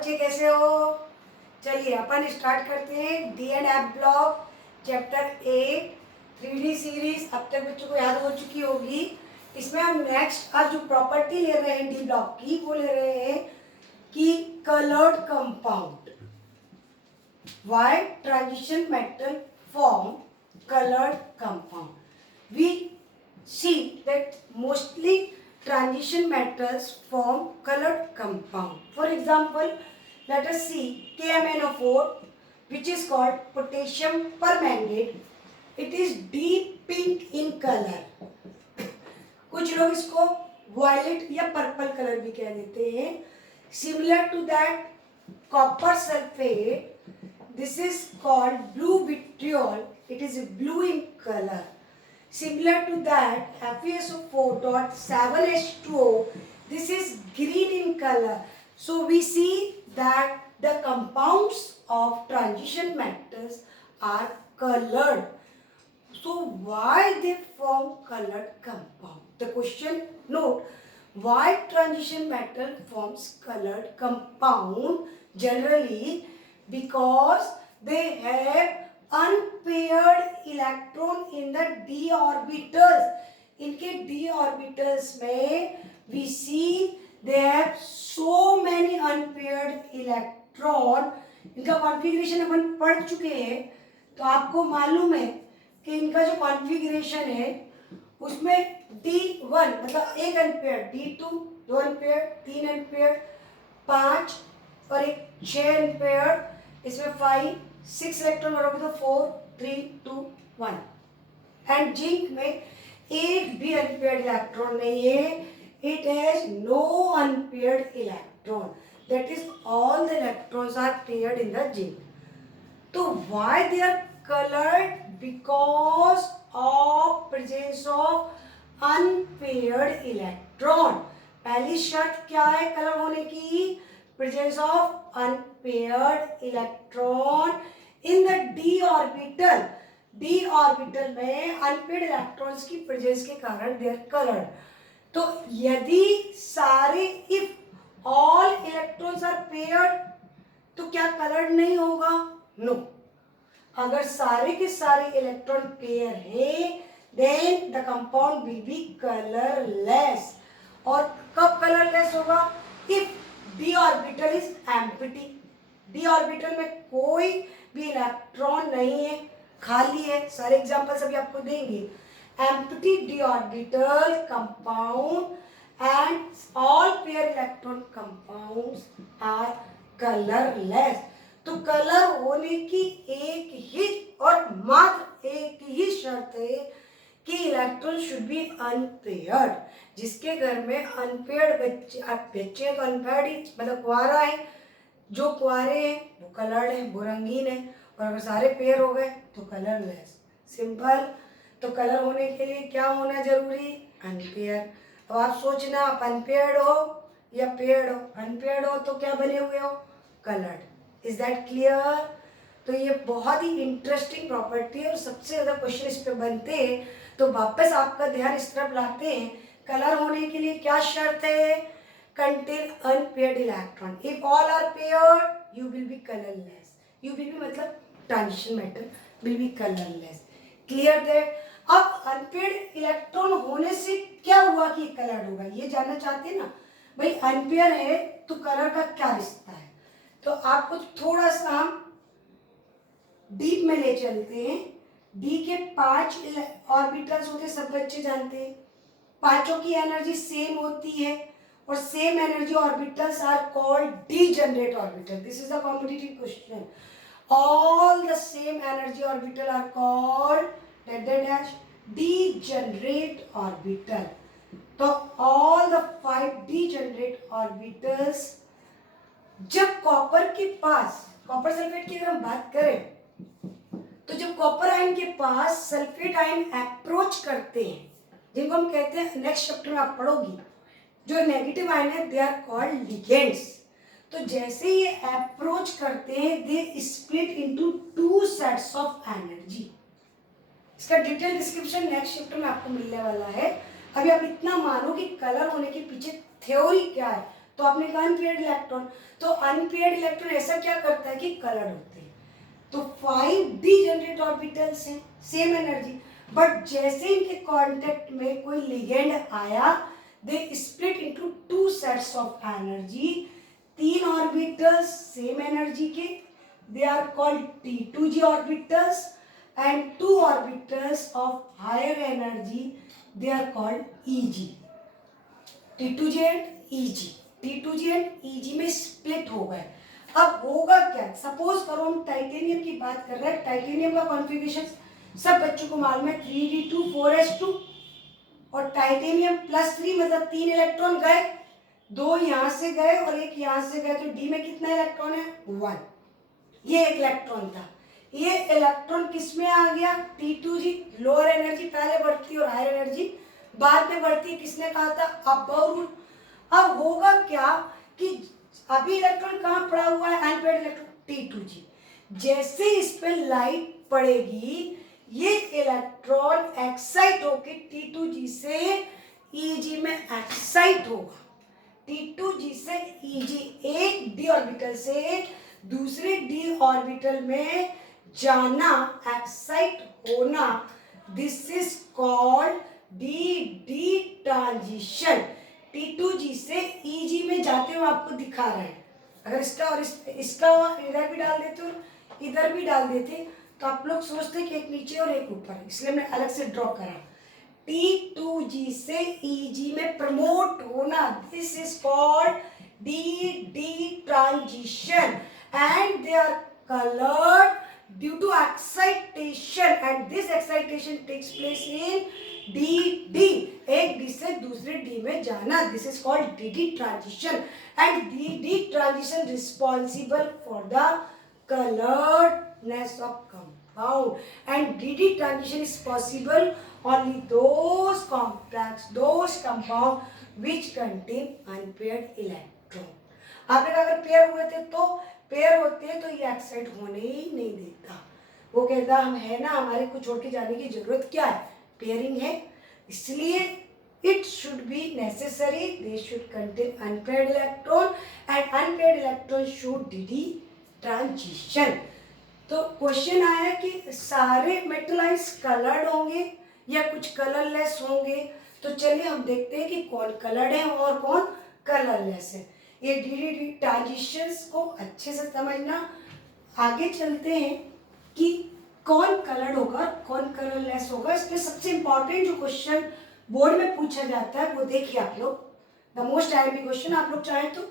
बच्चे कैसे हो? चलिए अपन स्टार्ट करते हैं D and F block chapter 8 3D series. अब तक बच्चों को याद हो चुकी होगी। इसमें हम नेक्स्ट आज जो प्रॉपर्टी ले रहे हैं डी ब्लॉक की, वो ले रहे हैं कि coloured compound, why transition metal form colored compound. We see that mostly transition metals form colored compound. For example, let us see KMnO4, which is called potassium permanganate. It is deep pink in color. कुछ लोग इसको violet या purple colour भी कह देते हैं. Similar to that, copper sulfate, this is called blue vitriol. It is blue in color. Similar to that, FeSO4.7H2O, this is green in color. So we see that the compounds of transition metals are colored. So why they form colored compound? The question note, why transition metal forms colored compound? Generally because they have unpaired electron in the d orbitals. इनके d orbitals में we see they have so many unpaired electron. इनका configuration अपन पढ़ चुके हैं, तो आपको मालूम है कि इनका जो कॉन्फ़िगरेशन है उसमें D1 मतलब एक अनपेयर, D2 दो अनपेयर, 3 अनपेयर, 5 और एक 6 अनपेयर, इसमें 5 6 इलेक्ट्रॉन बराबर तो 4 3 2 1। एंड जिंक में एक भी अनपेयर्ड इलेक्ट्रॉन नहीं है. It has no unpaired electron, that is all the electrons are paired in the zinc. तो why they are coloured? Because of presence of unpaired electron. पहली शर्त क्या है कलर होने की? Presence of unpaired electron in the d orbital. d orbital में unpaired electrons की presence के कारण they are colored. तो यदि सारे if all electrons are paired तो क्या colored नहीं होगा? No. अगर सारे के सारे इलेक्ट्रॉन पेयर है then the compound will be colorless. और कब colorless होगा? if d orbital is empty. d orbital में कोई भी इलेक्ट्रॉन नहीं है, खाली है. सारे एग्जांपल्स अभी आपको देंगे. Empty d orbital compound and all pair electron compounds are colourless. तो कलर होने की एक ही और मात्र एक ही शर्त है कि इलेक्ट्रॉन शुड बी अनपेयर्ड. जिसके घर में अनपेयर्ड बच्चे तो अनपेयर्ड ही मतलब कुआरा है. जो कुआरे हैं वो कलर्ड है, वो रंगीन है. और अगर सारे पेयर हो गए तो कलरलेस. सिंपल. तो कलर होने के लिए क्या होना जरूरी? अनपेयर. अब आप सोचना, आप अनपेयर्ड हो या पेयर्ड हो? अनपेयर्ड हो तो क्या बने हुए हो? कलर्ड. Is that clear? तो ये बहुत ही इंटरेस्टिंग प्रॉपर्टी है और सबसे ज़्यादा क्वेश्चन इस पे बनते हैं. तो वापस आपका ध्यान इस तरफ लाते हैं. कलर होने के लिए क्या शर्त है? Contain unpaired electron. If all are paired you will be colourless. You will be मतलब transition metal will be colourless. Clear that? अब अनपेयर्ड इलेक्ट्रॉन होने से क्या हुआ कि कलर्ड होगा, ये जानना चाहते हैं ना. भाई अनपेयर है तो कलर का क्या रिश्ता है? तो आपको थोड़ा सा हम डीप में ले चलते हैं. डी के 5 ऑर्बिटल्स होते, सब बच्चे जानते हैं. पांचों की एनर्जी सेम होती है और same energy orbitals are called degenerate orbital. This is a competitive question. All the same energy orbital are called dash degenerate orbital. तो ऑल द 5 डीजेनरेट ऑर्बिटल्स जब कॉपर के पास, कॉपर सल्फेट की अगर हम बात करें तो जब कॉपर आयन के पास सल्फेट आयन अप्रोच करते हैं, जिनको हम कहते हैं, नेक्स्ट चैप्टर में आप पढ़ोगी, जो नेगेटिव आयन है दे आर कॉल्ड लिगेंड्स. तो जैसे ये अप्रोच करते हैं they split into 2 sets of energy. इसका डिटेल डिस्क्रिप्शन नेक्स्ट चैप्टर में आपको मिलने वाला है. अभी आप इतना मानो कि कलर होने के पीछे थ्योरी क्या है. तो आपने कहा अनपेयर्ड इलेक्ट्रॉन, तो अनपेयर्ड इलेक्ट्रॉन ऐसा क्या करता है कि कलर्ड होते हैं। तो 5d जनरेट ऑर्बिटल्स हैं, सेम एनर्जी, बट जैसे इनके कांटेक्ट में कोई लिगेंड आया, they split into 2 sets of energy. 3 orbitals same energy के, they are called T2g orbitals, and 2 orbitals of higher energy, they are called Eg। T2g and Eg, T2g and Eg में split हो गए। अब होगा क्या, suppose करो हम titanium की बात कर रहे हैं, टाइटेनियम का कॉन्फ़िगरेशन सब बच्चों को मालूम है, 3d2 4s2, और टाइटेनियम +3 मतलब 3 इलेक्ट्रॉन गए, 2 यहाँ से गए और 1 यहाँ से गए, तो डी में कितना इलेक्ट्रॉन है, 1। ये एक इलेक्ट्रॉन था, ये इलेक्ट्रॉन किस में आ गया, T2g, लोअर एनर्जी पहले बढ़ती है और हायर एनर्जी बाद में बढ़ती है, किसने कहा था, अबव रूल। अब होगा क्या कि अभी इलेक्ट्रॉन कहाँ पड़ा हुआ है, अनपेयर्ड इलेक्ट्रॉन T2g, जैसे इस पे लाइट पड़ेगी ये इलेक्ट्रॉन एक्साइट होकर T2g से Eg में एक्साइट होगा, T2g से Eg, एक d ऑर्बिटल से दूसरे d ऑर्बिटल में जाना, एक्साइट होना, this is called D transition. T2g से Eg में जाते हुए आपको दिखा रहा है, अगर इसका और इसका इधर भी डाल देते और इधर भी डाल देते तो आप लोग सोचते कि एक नीचे और एक ऊपर, इसलिए हमने अलग से ड्रॉ करा। T2g से Eg में प्रमोट होना, this is called D transition, and they are colored due to excitation, and this excitation takes place in dd, एक d से दूसरे d में जाना, this is called dd transition, and dd transition responsible for the coloredness of compound, and dd transition is possible only those complex, those compound which contain unpaired electron। आपने कहा अगर pair हुए थे तो पेयर होते हैं तो ये एक्साइट होने ही नहीं देता, वो कहता हम है ना, हमारे को छोड़ के जाने की जरूरत क्या है, पेयरिंग है, इसलिए it should be necessary, they should contain unpaired electron and unpaired electron should D transition. तो क्वेश्चन आया कि सारे मेटलाइज कलर्ड होंगे या कुछ कलरलेस होंगे, तो चलिए हम देखते हैं कि कौन कलर्ड है और कौन कलरलेस है। ये डी ट्रांजिशंस को अच्छे से समझना, आगे चलते हैं कि कौन कलर्ड होगा कौन कलरलेस होगा। इसमें सबसे इंपॉर्टेंट जो क्वेश्चन बोर्ड में पूछा जाता है वो देखिए आप लोग, द मोस्ट आईएमपी क्वेश्चन, आप लोग चाहें तो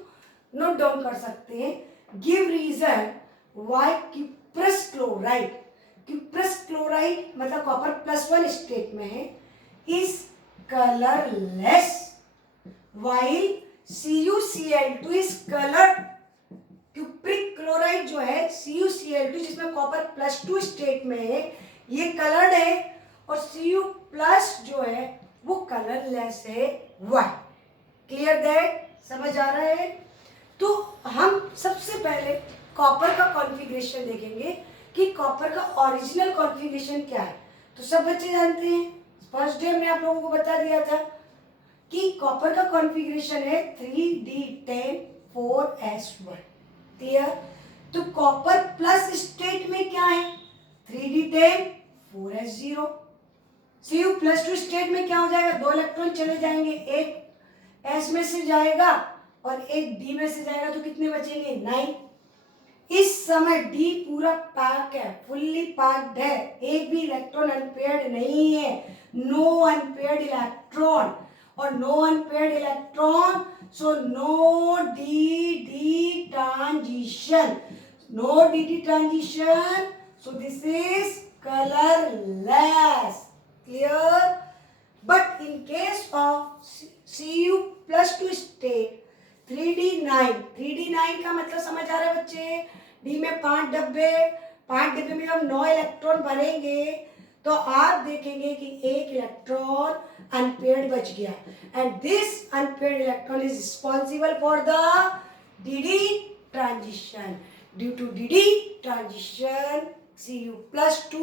नोट डाउन कर सकते हैं। Give reason why cuprous chloride, cuprous chloride मतलब कॉपर +1 स्टेट में है, is colourless while CuCl2 is coloured. Cupric chloride जो है CuCl2 जिसमें कॉपर +2 स्टेट में है, ये कलर्ड है, और Cu+ जो है वो कलरलेस है। वाई क्लियर दैट, समझ आ रहा है। तो हम सबसे पहले कॉपर का कॉन्फ़िगरेशन देखेंगे कि कॉपर का ओरिजिनल कॉन्फ़िगरेशन क्या है। तो सब बच्चे जानते हैं, फर्स्ट डे में आप लोगों को बता दिया था कि कॉपर का कॉन्फ़िगरेशन है 3d10 4s1, क्लियर। तो कॉपर प्लस स्टेट में क्या है, 3d10 4s0। Cu+2 स्टेट में क्या हो जाएगा, 2 इलेक्ट्रॉन चले जाएंगे, एक s में से जाएगा और एक d में से जाएगा, तो कितने बचेंगे, 9। इस समय d पूरा पैक है, फुल्ली पैक्ड है, एक भी इलेक्ट्रॉन अनपेयर्ड नहीं है, नो अनपेयर्ड इलेक्ट्रॉन, और no unpaired electron, so no dd transition, no dd transition, so this is colorless, clear। But in case of Cu+2 state 3d9 का मतलब समझ आ रहा है बच्चे, d में 5 डब्बे, 5 डब्बे में हम 9 इलेक्ट्रॉन भरेंगे तो आप देखेंगे कि एक इलेक्ट्रॉन अनपेयर्ड बच गया, and this unpaired electron is responsible for the dd transition। Due to dd transition Cu+2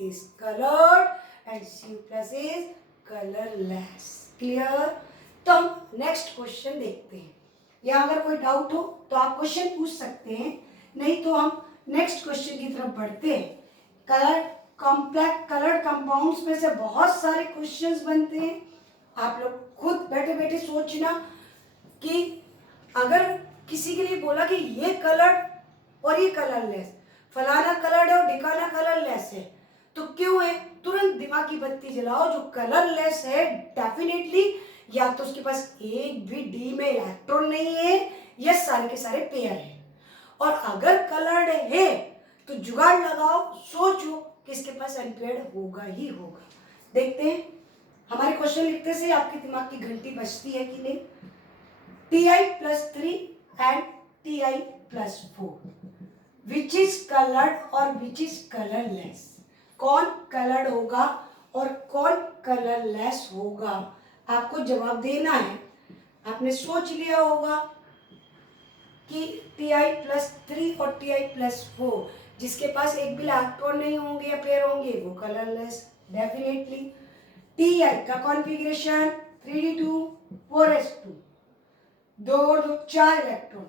is colored and Cu+ is colorless, clear। तो हम नेक्स्ट क्वेश्चन देखते हैं। या अगर कोई डाउट हो तो आप क्वेश्चन पूछ सकते हैं, नहीं तो हम नेक्स्ट क्वेश्चन की तरफ बढ़ते हैं। कलर्ड कंपाउंड्स में से बहुत सारे क्वेश्चंस बनते हैं। आप लोग खुद बैठे बैठे सोचना कि अगर किसी के लिए बोला कि ये कलर्ड और ये कलरलेस, फलाना कलर्ड है और ढिकाना कलरलेस है, तो क्यों है? तुरंत दिमाग की बत्ती जलाओ। जो कलरलेस है डेफिनेटली या तो उसके पास एक भी डी में इलेक्ट्रॉन नहीं है या सारे के सारे पेयर है। और अगर कलर्ड है तो जुगाड़ लगाओ, सोचो कि इसके पास अनपेयर्ड होगा ही होगा। देखते हैं हमारे क्वेश्चन लिखते से आपके दिमाग की घंटी बजती है कि नहीं। Ti+3 and Ti+4 which is coloured और विच इज कलरलेस? कौन कलर्ड होगा और कौन कलरलेस होगा, आपको जवाब देना है। आपने सोच लिया होगा कि Ti+3 और Ti+4 जिसके पास एक भी इलेक्ट्रॉन नहीं होंगे या पेयर होंगे वो कलरलेस डेफिनेटली। Ti का कॉन्फ़िगरेशन 3d2 4s2, 2 और 2 4 इलेक्ट्रॉन,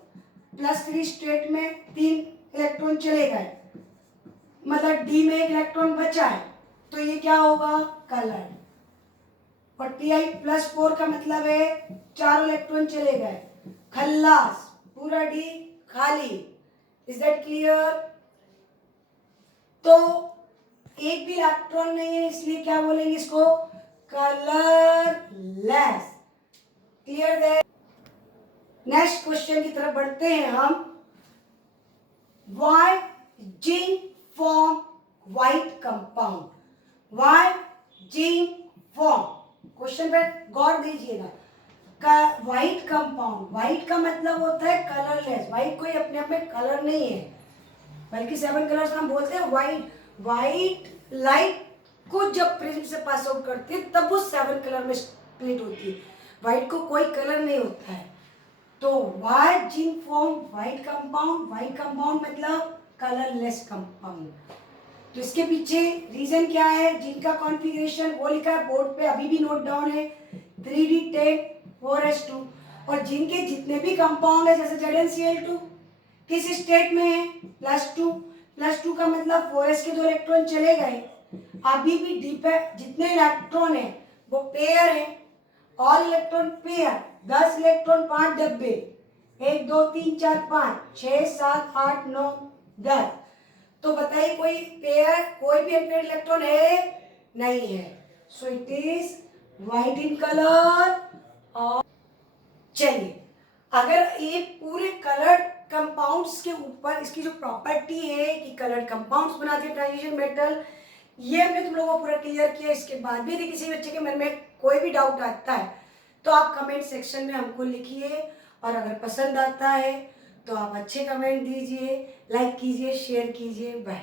+3 स्टेट में 3 इलेक्ट्रॉन चले गए, मतलब डी में एक इलेक्ट्रॉन बचा है, तो ये क्या होगा? कलर्ड। और Ti+4 का मतलब है 4 इलेक्ट्रॉन चले गए, खल्लास, पूरा डी खाली। Is that clear? तो एक भी इलेक्ट्रॉन नहीं है, इसलिए क्या बोलेंगे इसको? कलरलेस। क्लियर है? नेक्स्ट क्वेश्चन की तरफ बढ़ते हैं हम। Why zinc form white compound? Why zinc form? Question पे गौर दीजिएगा। व्हाइट कंपाउंड, व्हाइट का मतलब होता है कलरलेस। व्हाइट कोई अपने आप में कलर नहीं है, बल्कि 7 कलर्स हम बोलते हैं व्हाइट। व्हाइट लाइट को जब प्रिज्म से पास आउट करती है तब वो 7 कलर में स्प्लिट होती है। व्हाइट को कोई कलर नहीं होता है। तो why zinc form white compound, white compound मतलब कलरलेस कंपाउंड। तो इसके पीछे रीजन क्या है? जिंक का कॉन्फ़िगरेशन वो लिखा है बोर्ड पे, अभी भी नोट डाउन है, 3d10 4s2। और जिंक के जितने भी कंपाउंड है जैसे ZnCl2 किस स्टेट में है? +2। +2 का मतलब 4s के 2 इलेक्ट्रॉन चले गए, अभी भी डी पे जितने इलेक्ट्रॉन है वो पेयर है। ऑल इलेक्ट्रॉन पेयर, 10 इलेक्ट्रॉन 5 डब्बे, 1 2 3 4 5 6 7 8 9 10। तो बताइए कोई पेयर, कोई भी अनपेयर्ड इलेक्ट्रॉन है? नहीं है। So it is white in colour. और चलिए, अगर ये पूरे कलर्ड कंपाउंड्स के ऊपर इसकी जो प्रॉपर्टी है कि कलर्ड कंपाउंड्स बनाते हैं ट्रांजिशन मेटल, ये हमने तुम लोगों को पूरा क्लियर किया। इसके बाद भी यदि किसी बच्चे के मन में कोई भी डाउट आता है तो आप कमेंट सेक्शन में हमको लिखिए, और अगर पसंद आता है तो आप अच्छे कमेंट दीजिए, लाइक कीजिए, शेयर कीजिए। बाय।